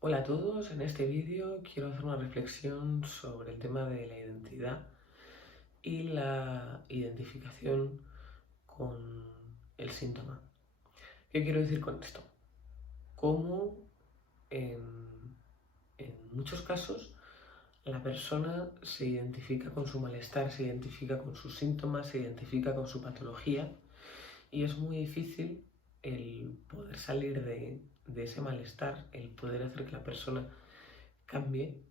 Hola a todos, en este vídeo quiero hacer una reflexión sobre el tema de la identidad y la identificación con el síntoma. ¿Qué quiero decir con esto? Cómo en muchos casos la persona se identifica con su malestar, se identifica con sus síntomas, se identifica con su patología y es muy difícil el poder salir de ese malestar, el poder hacer que la persona cambie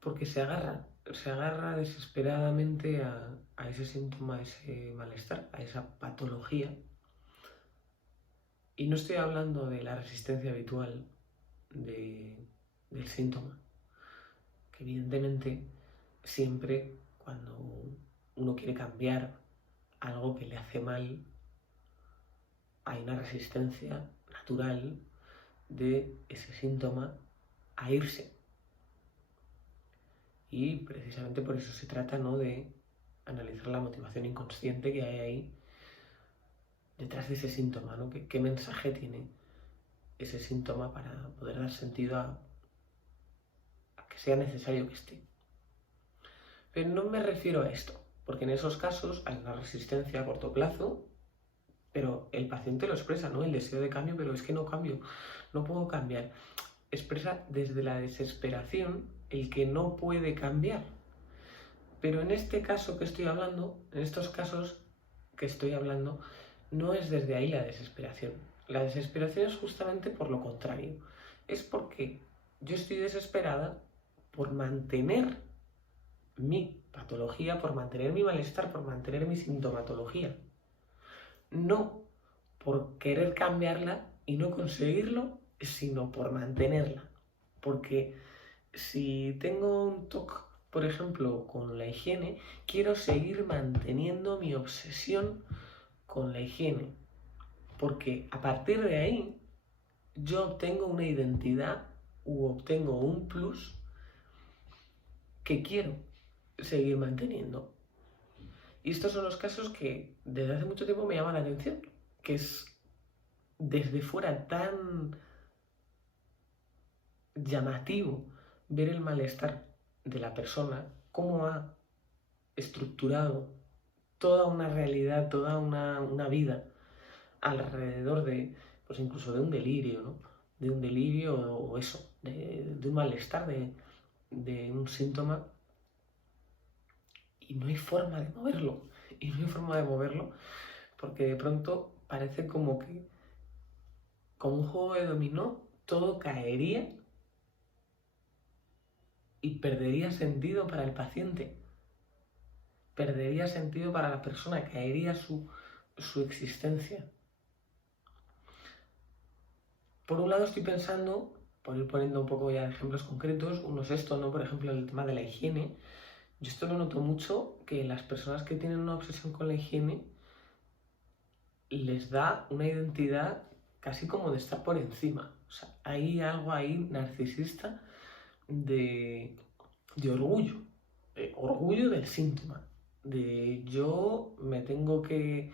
porque se agarra desesperadamente a ese síntoma, a ese malestar, a esa patología. Y no estoy hablando de la resistencia habitual del síntoma, que evidentemente siempre cuando uno quiere cambiar algo que le hace mal, hay una resistencia natural de ese síntoma a irse. Y precisamente por eso se trata, ¿no?, de analizar la motivación inconsciente que hay ahí detrás de ese síntoma, ¿no? ¿Qué mensaje tiene ese síntoma para poder dar sentido a que sea necesario que esté? Pero no me refiero a esto, porque en esos casos hay una resistencia a corto plazo, pero el paciente lo expresa, ¿no? El deseo de cambio, pero es que no cambio, no puedo cambiar. Expresa desde la desesperación el que no puede cambiar. Pero en este caso que estoy hablando, en estos casos que estoy hablando, no es desde ahí la desesperación. La desesperación es justamente por lo contrario. Es porque yo estoy desesperada por mantener mi patología, por mantener mi malestar, por mantener mi sintomatología. No por querer cambiarla y no conseguirlo, sino por mantenerla. Porque si tengo un TOC, por ejemplo, con la higiene, quiero seguir manteniendo mi obsesión con la higiene, porque a partir de ahí yo obtengo una identidad u obtengo un plus que quiero seguir manteniendo. Y estos son los casos que desde hace mucho tiempo me llaman la atención, que es desde fuera tan llamativo ver el malestar de la persona, cómo ha estructurado toda una realidad, toda una vida alrededor de, pues incluso de un delirio, ¿no? De un delirio o eso, de un malestar, de un síntoma, y no hay forma de moverlo. Y no hay forma de moverlo porque de pronto parece como que, como un juego de dominó, todo caería y perdería sentido para el paciente, perdería sentido para la persona, caería su existencia. Por un lado estoy pensando, por ir poniendo un poco ya ejemplos concretos, uno es esto, ¿no? Por ejemplo, el tema de la higiene. Yo esto lo noto mucho, que las personas que tienen una obsesión con la higiene les da una identidad casi como de estar por encima. O sea, hay algo ahí narcisista de orgullo, orgullo del síntoma, de yo me tengo que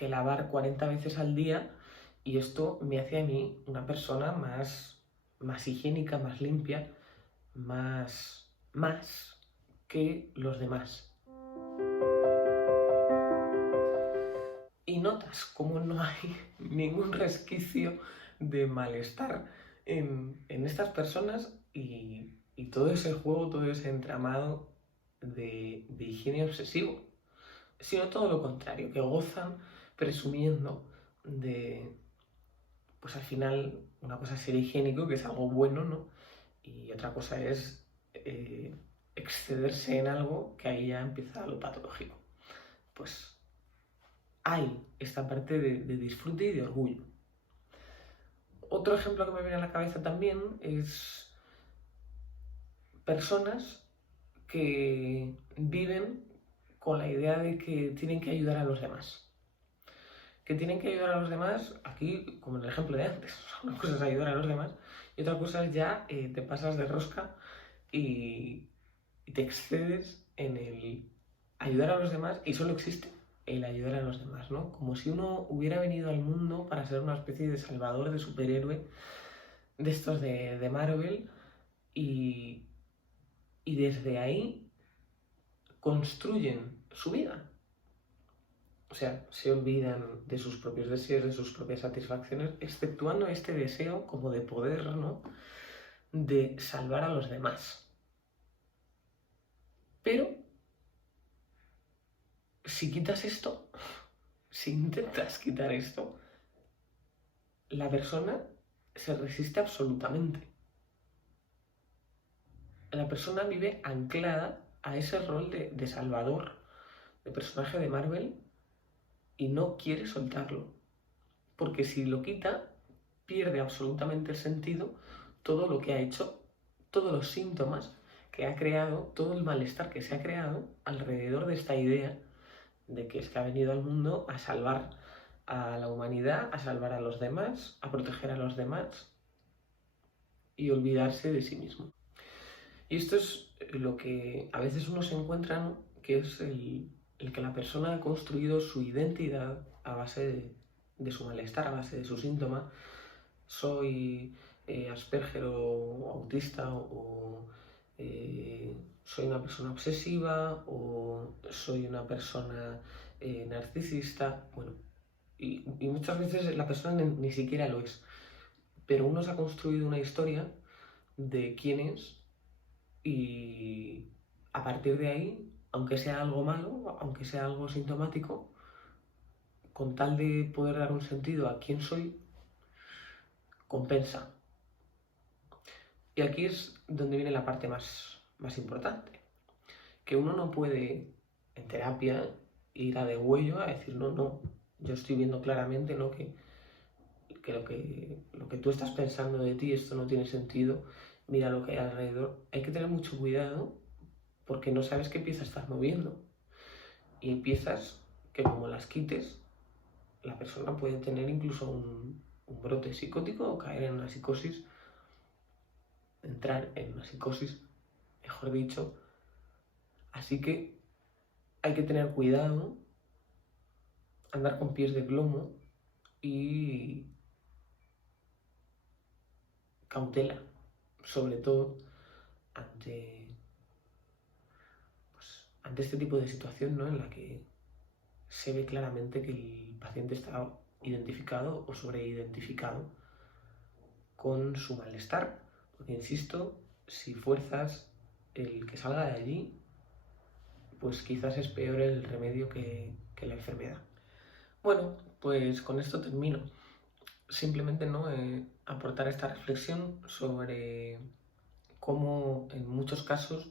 lavar 40 veces al día y esto me hace a mí una persona más higiénica, más limpia, más que los demás. Y notas cómo no hay ningún resquicio de malestar en estas personas y todo ese juego, todo ese entramado de higiene obsesivo, sino todo lo contrario, que gozan presumiendo de, pues al final, una cosa es ser higiénico, que es algo bueno, ¿no? Y otra cosa es excederse en algo, que ahí ya empieza lo patológico. Pues hay esta parte de disfrute y de orgullo. Otro ejemplo que me viene a la cabeza también es personas que viven con la idea de que tienen que ayudar a los demás. Que tienen que ayudar a los demás, aquí como en el ejemplo de antes, una cosa es ayudar a los demás y otra cosa es ya te pasas de rosca y te excedes en el ayudar a los demás y solo existe el ayudar a los demás, ¿no? Como si uno hubiera venido al mundo para ser una especie de salvador, de superhéroe, de estos de Marvel y desde ahí construyen su vida. O sea, se olvidan de sus propios deseos, de sus propias satisfacciones, exceptuando este deseo como de poder, ¿no? De salvar a los demás. Pero, si quitas esto, si intentas quitar esto, la persona se resiste absolutamente. La persona vive anclada a ese rol de salvador, de personaje de Marvel, y no quiere soltarlo. Porque si lo quita, pierde absolutamente el sentido todo lo que ha hecho, todos los síntomas que ha creado, todo el malestar que se ha creado alrededor de esta idea de que es que ha venido al mundo a salvar a la humanidad, a salvar a los demás, a proteger a los demás y olvidarse de sí mismo. Y esto es lo que a veces uno se encuentra, ¿no? Que es el que la persona ha construido su identidad a base de su malestar, a base de su síntoma. Soy Asperger o autista, o soy una persona obsesiva, o soy una persona narcisista. Bueno, y muchas veces la persona ni siquiera lo es. Pero uno se ha construido una historia de quién es, y a partir de ahí, aunque sea algo malo, aunque sea algo sintomático, con tal de poder dar un sentido a quién soy, compensa. Y aquí es donde viene la parte más importante, que uno no puede en terapia ir a degüello a decir no, yo estoy viendo claramente, ¿no? que lo que tú estás pensando de ti, esto no tiene sentido, mira lo que hay alrededor. Hay que tener mucho cuidado porque no sabes qué piezas estás moviendo. Y piezas que como las quites, la persona puede tener incluso un brote psicótico o caer en una psicosis, entrar en una psicosis, mejor dicho. Así que hay que tener cuidado, andar con pies de plomo y cautela, sobre todo ante este tipo de situación, ¿no? En la que se ve claramente que el paciente está identificado o sobreidentificado con su malestar. Porque, insisto, si fuerzas el que salga de allí, pues quizás es peor el remedio que la enfermedad. Bueno, pues con esto termino. Simplemente no aportar esta reflexión sobre cómo en muchos casos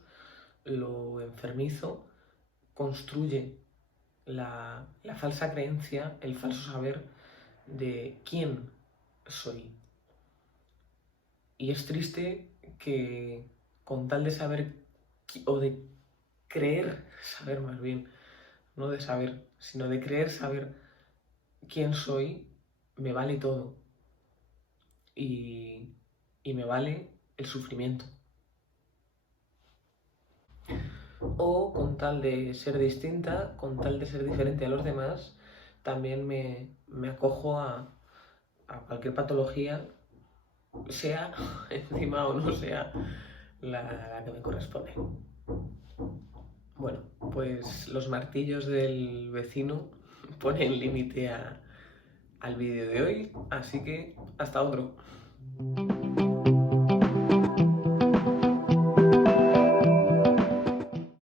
lo enfermizo construye la falsa creencia, el falso saber de quién soy. Y es triste que con tal de saber, o de creer saber más bien, no de saber, sino de creer saber quién soy, me vale todo. Y me vale el sufrimiento. O con tal de ser distinta, con tal de ser diferente a los demás, también me acojo a cualquier patología, sea encima o no sea la que me corresponde. Bueno, pues los martillos del vecino ponen límite al vídeo de hoy, así que hasta otro.